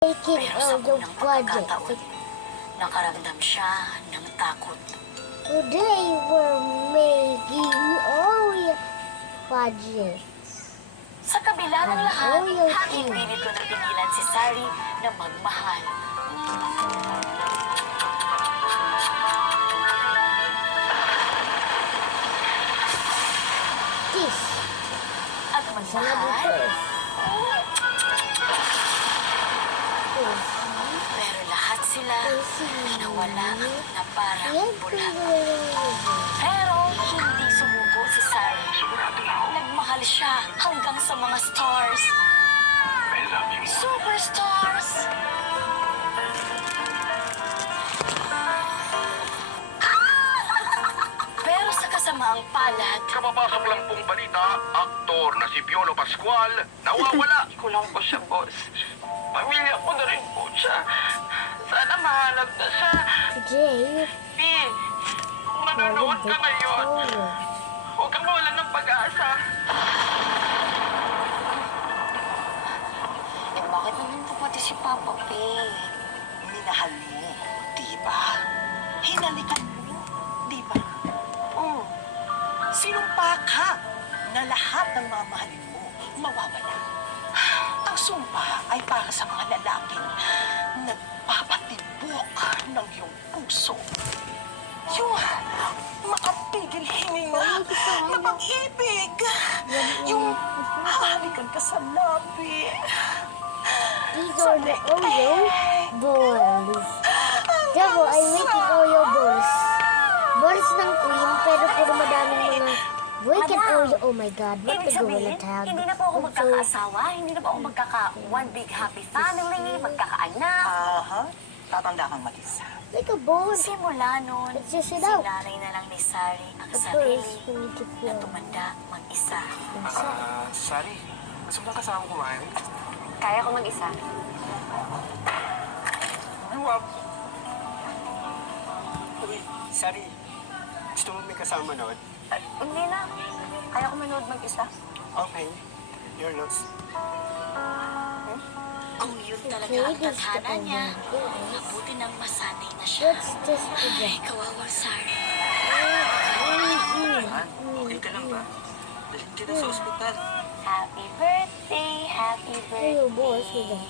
Making Pero sa audio unang project. pagkakataon, nakaramdam siya ng takot. Today we're making audio project. Sa kabila ng lahat, Oreo hindi nito napigilan si Sari na magmahal. This At is another magmahal, first. pero lahat sila nawala na parang bula. Pero hindi sumuko si Sari. Nagmahal siya hanggang sa mga stars. I love you. Superstars! Pero sa kasamaang palad, Kapapasok lang pong balita, aktor na si Piolo Pascual nawawala. Ko lang po siya, boss. Pamilya ko na rin po siya. Sana mahanap na siya. Today, P, kung nanonood ka ngayon, huwag kang mawalan ng pag-asa. eh bakit naman po pati si Papa P? Minahal mo, di ba? Hinalikan mo, di ba? Oh, sinumpa ka na lahat ng mamahalin mo mawawala. Ang sumpa ay para sa mga lalaking nagpapatibok ng iyong puso. Yung makapigil hininga na pag-ibig. Yung hahalikan ka sa labi. these are the Oreo balls. Diabo, I'm making Oreo balls. Balls ng cream, pero puro madaming mga wicked Oreo. Oh my God, what Ibig the gorilla sabihin, tag? hindi na po ako magkakaasawa, hindi na po ako magkaka-one big happy family, magkakaanak. Aha, tatanda kang mag-isa. Like a ball. Simula noon, Let's just si sit out. nanay na lang ni Sari ang At sarili first, we need to na film. tumanda mag-isa. Sari, gusto mo lang kasama kumain? Kaya ko mag-isa. Luwag. Uy, Sari, gusto mo may kasama noon? Hindi na. Kaya ko manood mag-isa. Okay, you're lost. Kung yun talaga Okay, ang this is the tadhana niya, Oreo. mabuti nang masanay na siya. Let's just do Ay, that. kawawang Sari. Okay ka lang ba? Dalhin kita sa ospital. Happy birthday, happy Oreo balls with birthday.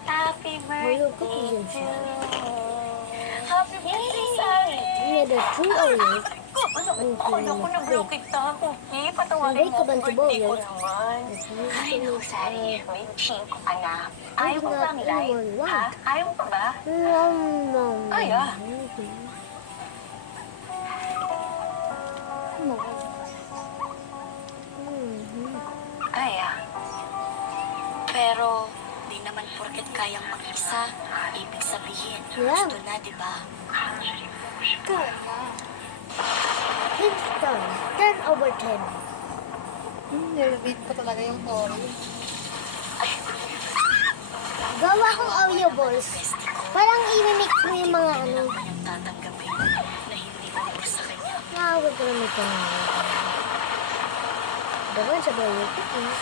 that. Happy Oreo birthday cookies to inside. Happy birthday, Sari. We had a true Oreo. Akala ko na-blow kita, Cookie. Patawarin Hindi mo ka ba ang birthday ko nagbabayad? naman. Ay, no, Sari. May chinko ka na. Ayaw mo Not ba ang live? anyone Ha? Ayaw mo pa ba? Nom, nom. Kaya. Kaya. Pero, di naman porket kayang mag-isa, ibig sabihin, Yeah. gusto na, di ba? Hit star. 10/10. Nilabit pa talaga yung Oreo. Gawa kong Oreo balls. Parang i-mix mo yung mga Hindi ano. lang kanyang tatanggapin na hindi umur sa kanya. Nakawag ko na may kanina. Daban sa Oreo cookies.